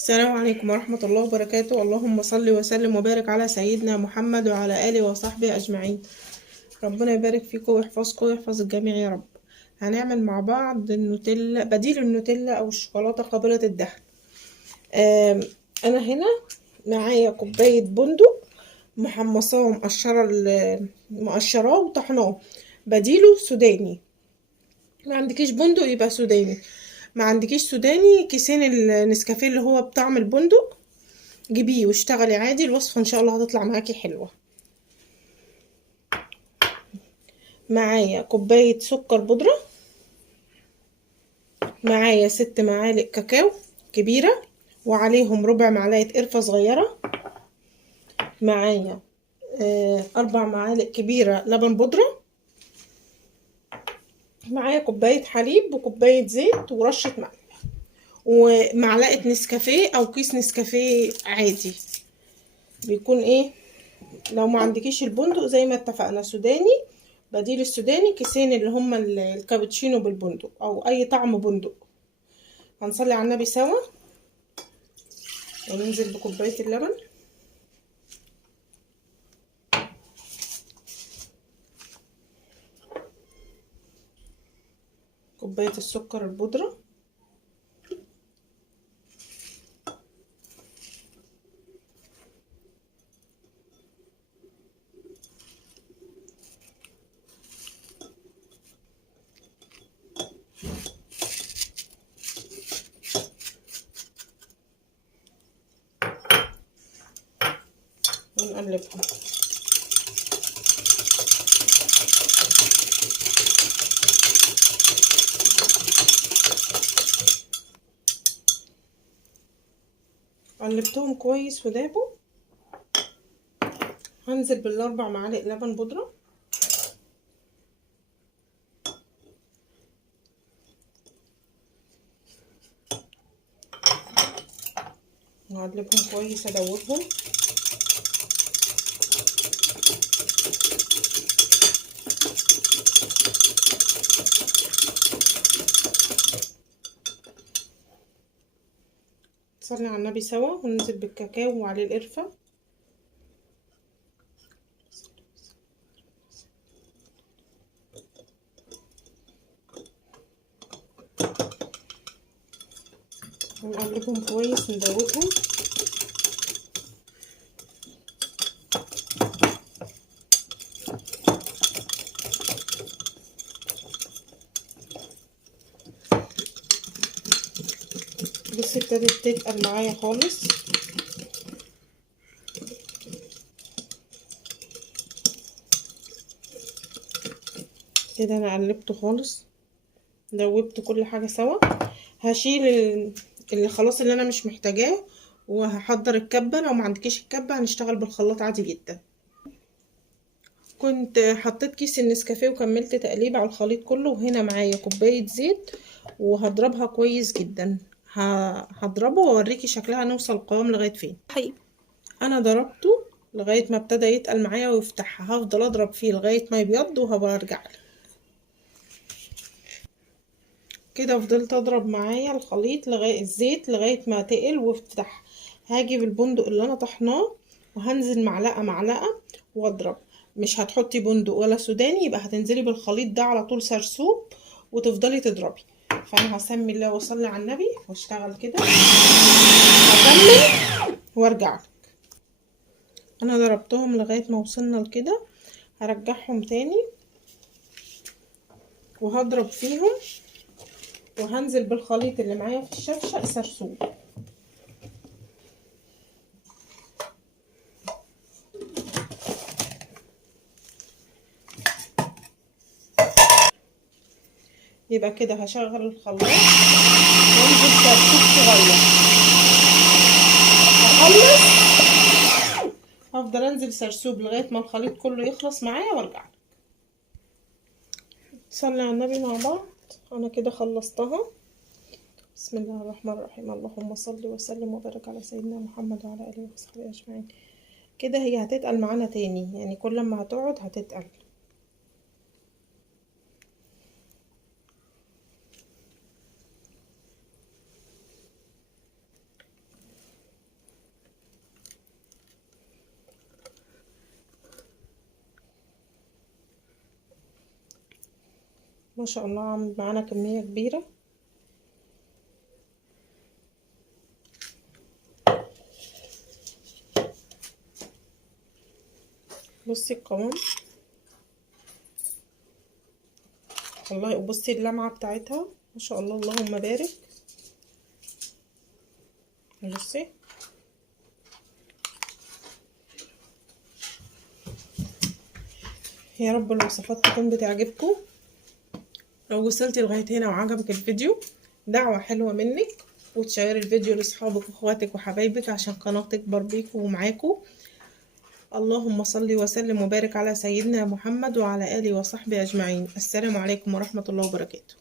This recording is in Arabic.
السلام عليكم ورحمة الله وبركاته. اللهم صل وسلم وبارك على سيدنا محمد وعلى آله وصحبه أجمعين. ربنا يبارك فيكم ويحفظكم ويحفظ الجميع يا رب. هنعمل مع بعض النوتيلا، بديل النوتيلا أو الشوكولاتة قابلة الدهن. آم، أنا هنا معايا كوباية بندق محمصاه مقشراه وطحناه، بديله سوداني. ما عندكيش بندق يبقى سوداني، ما عندكيش سوداني كيسين النسكافيه اللي هو بطعم البندق جيبيه واشتغلي عادي، الوصفة ان شاء الله هتطلع معاكي حلوة. معايا كوباية سكر بودرة، معايا 6 معالق كاكاو كبيرة وعليهم ربع معلقة قرفة صغيرة، معايا 4 معالق كبيرة لبن بودرة، معايا كوباية حليب وكوباية زيت ورشة ملح ومعلقة نسكافيه او كيس نسكافيه عادي بيكون ايه. لو ما عندكيش البندق زي ما اتفقنا سوداني، بديل السوداني كيسين اللي هما الكابتشينو بالبندق او اي طعم بندق. هنصلي على النبي سوا وننزل بكوباية اللبن، كوباية السكر البودرة، ونقلبهم. قلبتهم كويس ودابوا. هنزل بال4 معالق لبن بودرة، نقلبهم كويس ادوبهم. نصلي على النبي سوا وننزل بالكاكاو وعليه القرفة، ونقلبهم كويس ندوبهم. بصي ابتدت تتقل معايا خالص. كده انا قلبته خالص، دوبت كل حاجة سوا. هشيل اللي خلاص اللي انا مش محتاجاه وهحضر الكبة. لو ما عندكيش الكبة هنشتغل بالخلاط عادي جدا. كنت حطيت كيس النسكافيه وكملت تقليب على الخليط كله، وهنا معايا كوباية زيت وهضربها كويس جدا. هضربه واوريكي شكلها نوصل قوام لغاية فين. انا ضربته لغاية ما ابتدى يتقل معايا ويفتح، هفضل اضرب فيه لغاية ما يبيض وهبقى ارجع كده. فضلت اضرب معايا الخليط لغاية الزيت لغاية ما تقل وافتح. هاجي بالبندق اللي انا طحناه وهنزل معلقة معلقة واضرب. مش هتحطي بندق ولا سوداني يبقى هتنزلي بالخليط ده على طول سرسوب وتفضلي تضربي. فانا هسمي الله واصلي على النبي واشتغل كده، هكمل وارجع. انا ضربتهم لغاية ما وصلنا لكده، هرجعهم تاني وهضرب فيهم وهنزل بالخليط اللي معايا في الشفشق سرسوب. يبقى كده هشغل الخلاط وانزل سرسوب صغير. هخلص هفضل انزل سرسوب لغايه ما الخليط كله يخلص معايا وارجع. صلي على النبي مع بعض. انا كده خلصتها. بسم الله الرحمن الرحيم. اللهم صل وسلم وبارك على سيدنا محمد وعلى اله وصحبه اجمعين. كده هي هتتقل معانا تاني، يعني كل ما هتقعد هتتقل. ما شاء الله عامل معانا كمية كبيرة. بصي القوام والله، بصي اللمعة بتاعتها ما شاء الله اللهم بارك. بصي يا رب الوصفات تكون بتعجبكم. لو وصلتي لغاية هنا وعجبك الفيديو دعوة حلوة منك، وتشيري الفيديو لاصحابك واخواتك وحبايبك عشان قناة تكبر بيكم ومعاكم. اللهم صل وسلم وبارك على سيدنا محمد وعلى آله وصحبه أجمعين. السلام عليكم ورحمة الله وبركاته.